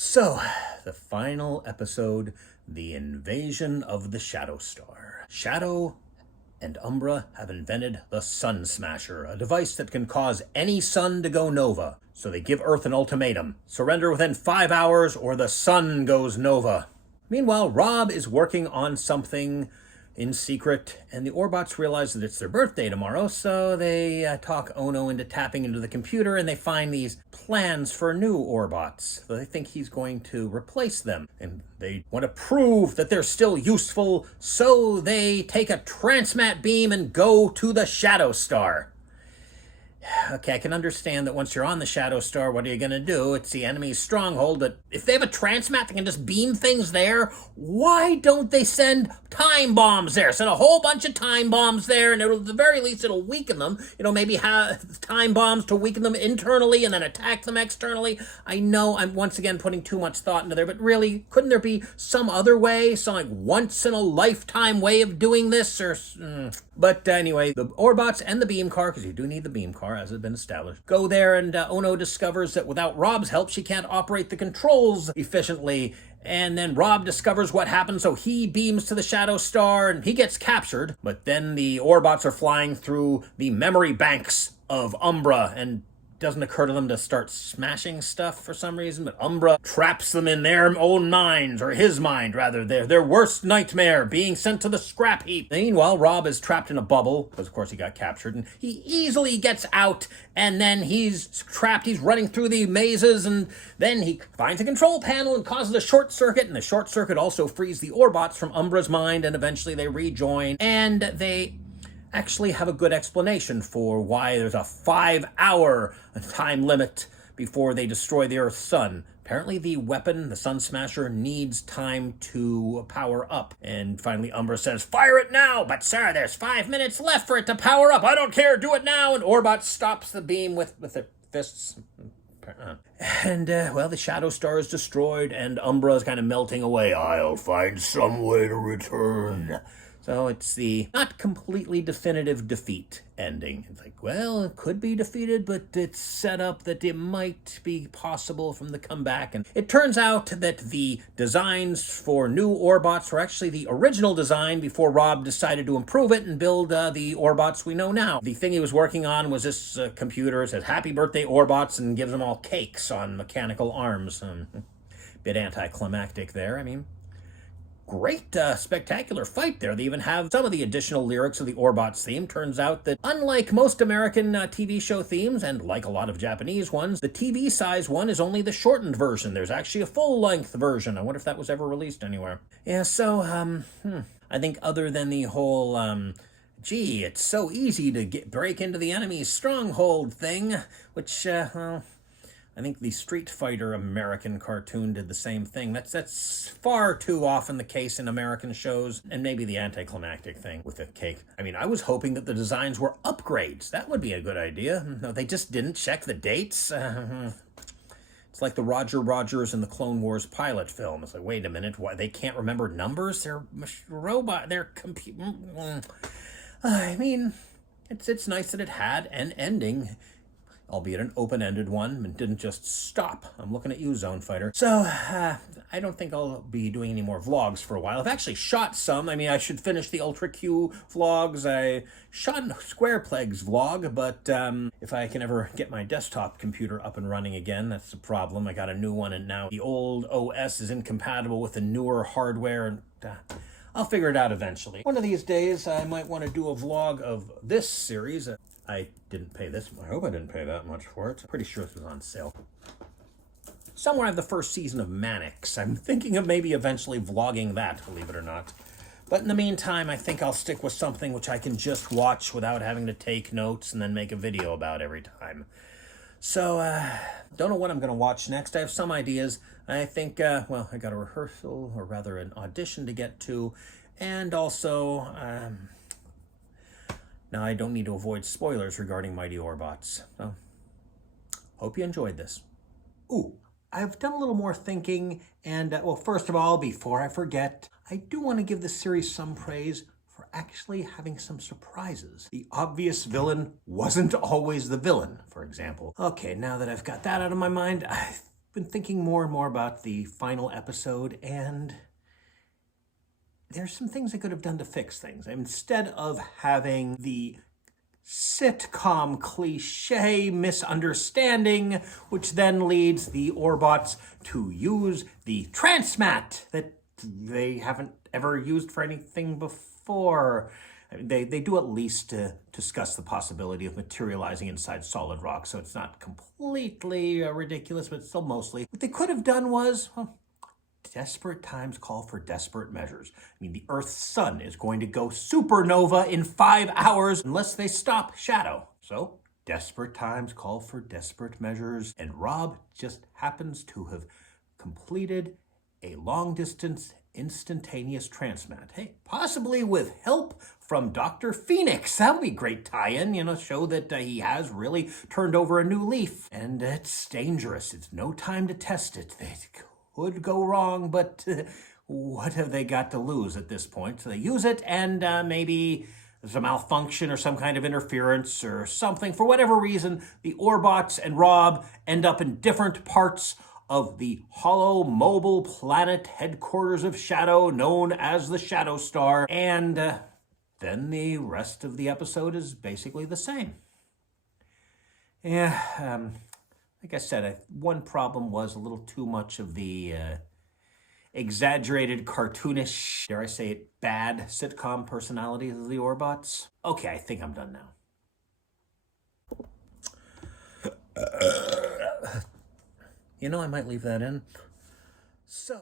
So, the final episode, the invasion of the Shadow Star. Shadow and Umbra have invented the Sun Smasher, a device that can cause any sun to go nova. So they give Earth an ultimatum. Surrender within 5 hours or the sun goes nova. Meanwhile, Rob is working on something in secret, and the Orbots realize that it's their birthday tomorrow, so they talk Ono into tapping into the computer, and they find these plans for new Orbots. So they think he's going to replace them, and they want to prove that they're still useful, so they take a transmat beam and go to the Shadow Star. Okay, I can understand that once you're on the Shadow Star, what are you going to do? It's the enemy's stronghold, but if they have a transmat that can just beam things there, why don't they send time bombs there? Send a whole bunch of time bombs there, and at the very least it'll weaken them. Maybe have time bombs to weaken them internally and then attack them externally. I know I'm once again putting too much thought into there, but really, couldn't there be some other way? Some like once-in-a-lifetime way of doing this? But anyway, the Orbots and the beam car, because you do need the beam car, as has been established, go there, and Ono discovers that without Rob's help, she can't operate the controls efficiently. And then Rob discovers what happened, so he beams to the Shadow Star, and he gets captured. But then the Orbots are flying through the memory banks of Umbra, and doesn't occur to them to start smashing stuff for some reason, but Umbra traps them in their own minds, or his mind, rather, their worst nightmare, being sent to the scrap heap. Meanwhile, Rob is trapped in a bubble, because of course he got captured, and he easily gets out, and then he's trapped, he's running through the mazes, and then he finds a control panel and causes a short circuit, and the short circuit also frees the Orbots from Umbra's mind, and eventually they rejoin, and they actually have a good explanation for why there's a 5-hour time limit before they destroy the Earth's sun. Apparently the weapon, the Sun Smasher, needs time to power up. And finally Umbra says, "Fire it now!" "But sir, there's 5 minutes left for it to power up." "I don't care, do it now!" And Orbot stops the beam with their fists. And, well, the Shadow Star is destroyed, and Umbra is kind of melting away. "I'll find some way to return." So it's the not completely definitive defeat ending. It's like, well, it could be defeated, but it's set up that it might be possible from the comeback. And it turns out that the designs for new Orbots were actually the original design before Rob decided to improve it and build the Orbots we know now. The thing he was working on was this computer. It says, "Happy Birthday Orbots," and gives them all cakes on mechanical arms. Bit anticlimactic there, I mean. Great, spectacular fight there. They even have some of the additional lyrics of the Orbots theme. Turns out that unlike most American TV show themes, and like a lot of Japanese ones, the TV size one is only the shortened version. There's actually a full-length version. I wonder if that was ever released anywhere. Yeah, so, I think other than the whole, gee, it's so easy to break into the enemy's stronghold thing, which, well, I think the Street Fighter American cartoon did the same thing. That's far too often the case in American shows, and maybe the anticlimactic thing with the cake. I mean, I was hoping that the designs were upgrades. That would be a good idea. No, they just didn't check the dates. It's like the Roger Rogers and the Clone Wars pilot film. It's like, wait a minute, why they can't remember numbers? They're robot. They're computer. I mean, it's nice that it had an ending, albeit an open-ended one, and didn't just stop. I'm looking at you, Zone Fighter. So, I don't think I'll be doing any more vlogs for a while. I've actually shot some. I mean, I should finish the Ultra Q vlogs. I shot a Squareplegs vlog, but if I can ever get my desktop computer up and running again, that's the problem. I got a new one, and now the old OS is incompatible with the newer hardware, and I'll figure it out eventually. One of these days, I might want to do a vlog of this series. I didn't pay this. I hope I didn't pay that much for it. Pretty sure this was on sale. Somewhere I have the first season of Mannix. I'm thinking of maybe eventually vlogging that, believe it or not. But in the meantime, I think I'll stick with something which I can just watch without having to take notes and then make a video about every time. So, don't know what I'm going to watch next. I have some ideas. I think, well, I got a rehearsal, or rather an audition to get to, and also, now, I don't need to avoid spoilers regarding Mighty Orbots, so hope you enjoyed this. Ooh, I've done a little more thinking, and, well, first of all, before I forget, I do want to give the series some praise for actually having some surprises. The obvious villain wasn't always the villain, for example. Okay, now that I've got that out of my mind, been thinking more and more about the final episode, and there's some things I could have done to fix things. Instead of having the sitcom cliche misunderstanding, which then leads the Orbots to use the transmat that they haven't ever used for anything before. They do at least discuss the possibility of materializing inside solid rock, so it's not completely ridiculous, but still mostly. What they could have done was, well, desperate times call for desperate measures. I mean, the Earth's sun is going to go supernova in 5 hours unless they stop Shadow. So, desperate times call for desperate measures, and Rob just happens to have completed a long-distance instantaneous transmat. Hey, possibly with help from Dr. Phoenix. That would be a great tie-in, show that he has really turned over a new leaf. And it's dangerous. It's no time to test it. It could go wrong, but what have they got to lose at this point? So they use it, and maybe there's a malfunction or some kind of interference or something. For whatever reason, the Orbots and Rob end up in different parts of the hollow mobile planet headquarters of Shadow, known as the Shadow Star, and then the rest of the episode is basically the same. Yeah, like I said, one problem was a little too much of the exaggerated, cartoonish, dare I say it, bad sitcom personalities of the Orbots. Okay, I think I'm done now. I might leave that in. So...